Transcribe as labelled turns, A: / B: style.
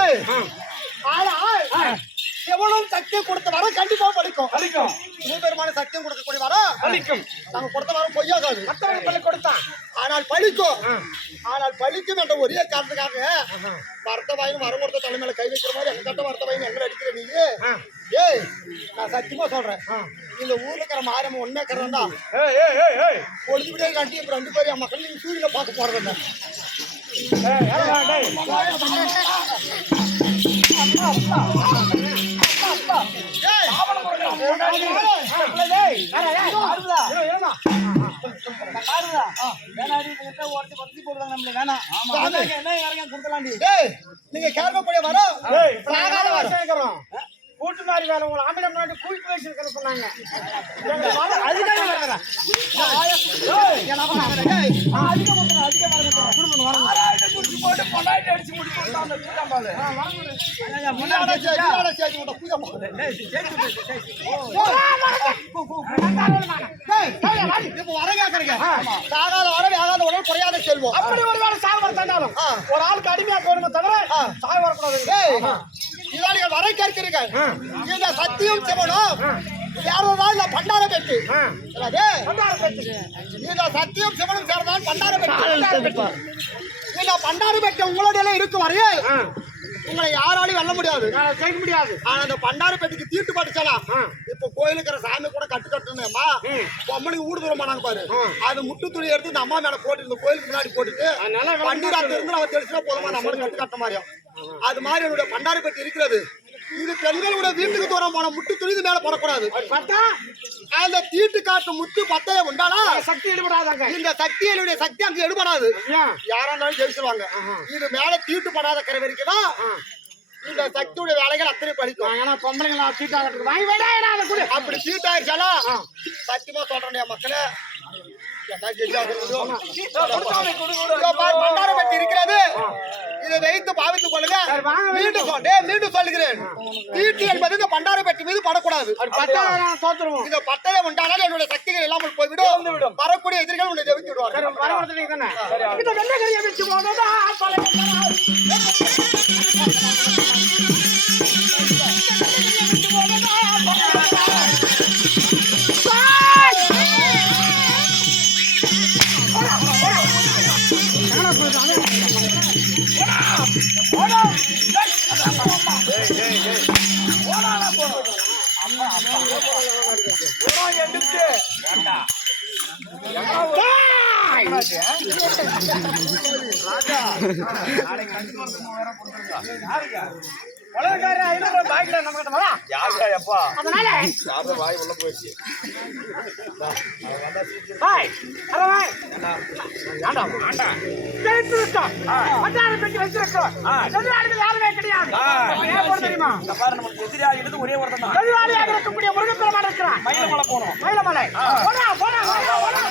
A: ஏய், ஆளா, எவ்வளவு சத்தியம் கொடுத்த வரம் கண்டிப்பா பலிக்கும்
B: அழிக்கும்
A: சிவபெருமான சத்தியம் கொடுக்கக்கூடிய வரம்
B: அழிக்கும்
A: நாங்க கொடுத்த வரம் பொய்யாகாது
B: மத்தவங்க பள்ளி கொடுத்தான்
A: ஆனால் பலிக்கும் ஆனால் பலிக்கும் என்ற ஒரே காரணத்துக்காக வர்த்தவாயின் வரம் கொடுத்த தலைமையில கை வைக்கிற மாதிரி எங்க கட்ட வர்த்தவாயின் எங்க அடிக்கிற நீ ஏய் நான் சத்தியமா சொல்றேன் இந்த ஊர்ல இருக்கிற மாரியம்மன் ஒன்னே இருக்கிறதா
B: ஏய் ஏய்
A: காட்டி இப்ப ரெண்டு பேரும் என் மக்கள் நீங்க சூரியனை பார்க்க போறதுங்க
B: ஏய் ஏறடா டேய்
A: ஏய் நீங்க கேட்கக்கூடிய
B: கூட்டு மாதிரி வேலை உங்களை ஆம்பளை முன்னாடி கூட்டு வச்சிருக்கிற சொன்னாங்க. எங்க வர அதுக்காக வரல ஏய்
A: ஏய்
B: அதிக மட்டும் அதிக வரல குடும்பம் வரல ஆராய்ச்சி குடிச்சு போட்டு பொண்டாட்டி அடிச்சு முடிச்சு போட்டு அந்த கூட்டாம்பால
A: முன்னாடி சேச்சி, முன்னாடி சேச்சி, உன்னை பூஜை பண்ணு. ஏய், இப்ப வரம் கேட்கறீங்க. சாகாத வரம், வேகாத உடல், குறையாத செல்வம்.
B: அப்படி ஒரு வேலை சாக வரத்தாண்டாலும். ஒரு ஆளுக்கு அடிமையா போகணுமே தவிர. சாக வரக்கூடாது.
A: நீங்கள் வரம் கேட்கிறீங்க. இந்த சத்தியம் சிவனும் சேர்ந்ததால் இந்த பண்டார பெட்டு. இந்த சத்தியம் சிவனும் சேர்ந்ததால் பண்டார பெட்டு. இந்த பண்டார பெட்டு உங்களுடைய இருக்கும் வரையில் உங்களை யாராலையும் வெல்ல முடியாது.
B: செய்ய முடியாது.
A: ஆனா அந்த பண்டார பெட்டிக்கு தீட்டு படிச்சலாம் இப்ப கோயிலுக்கு இருக்கிற சாமி கூட கட்டு கட்டணும்மா பொம்மனுக்கு ஊடு தூரம் பண்ணாங்க பாரு. அது முட்டு துணி எடுத்து இந்த அம்மா மேல போட்டு இந்த கோயிலுக்கு முன்னாடி போட்டுட்டு
B: அதனால
A: பண்டிராத்து இருந்து நம்ம தெரிச்சுனா போதுமா? நம்மளுக்கு கட்டு கட்ட மாதிரியும் அது மாதிரி என்னுடைய பண்டார பெட்டி இருக்கிறது. இது பெண்களோட வீட்டுக்கு தூரம் போன முட்டு துணி இது மேல போடக்கூடாது. அந்த தீட்டு காட்டும் முத்து பத்தைய உண்டானா?
B: சக்தி ஈடுபடாதாங்க
A: இந்த சக்தி என்னுடைய சக்தி அங்க எடுபடாது.
B: ஏன்
A: யாரா இருந்தாலும் ஜெயிச்சிருவாங்க. இது மேல தீட்டு படாத கரை வரைக்கும் தான் இந்த சக்தியுடைய வேலைகள் அத்தனை படிக்கும்
B: ஏன்னா பொம்பளைங்களா கொடு.
A: அப்படி சீட் ஆயிடுச்சாலும் சத்தியமா சொல்றேன் மக்களே. என்ன ஜெயிச்சாகிறதோ. இதோ பார், பண்டாரப்பட்டி இருக்கிறது இதை வைத்து பாவித்துக் கொள்ளுங்க. மீண்டும் மீண்டும் சொல்லுகிறேன். தீட்டு என்பது இந்த பண்டாரப்பட்டி மீது படக்கூடாது. இந்த பட்டயை உண்டானால் என்னுடைய சக்திகள் இல்லாமல் போய்விடும் வரக்கூடிய எதிரிகள் உன்னை ஜெயித்து விடுவார்கள்.
B: ராஜா நாளைக்கு கண்டிப்பா வேற வெள்ளைக்கறியை யாருக்கா போனதா உலகக்காரர் ஐநூறு ரூபாய் பாக்கில நம்ம கிட்ட வரா அதனால பாய் ஹலோ பாய் வேண்டாம் வேண்டாம் ஜெயித்து விட்டோம் பட்டாரம் பெட்டி வச்சிருக்கோம். எதிராளிகள் யாருமே கிடையாது. ஏன் போட தெரியுமா? எதிராளியாக இருக்கக்கூடிய முருகப்பெருமான் இருக்கிறான் மயிலமலை போனோம். மயிலமலை. போடா போடா போடா போடா.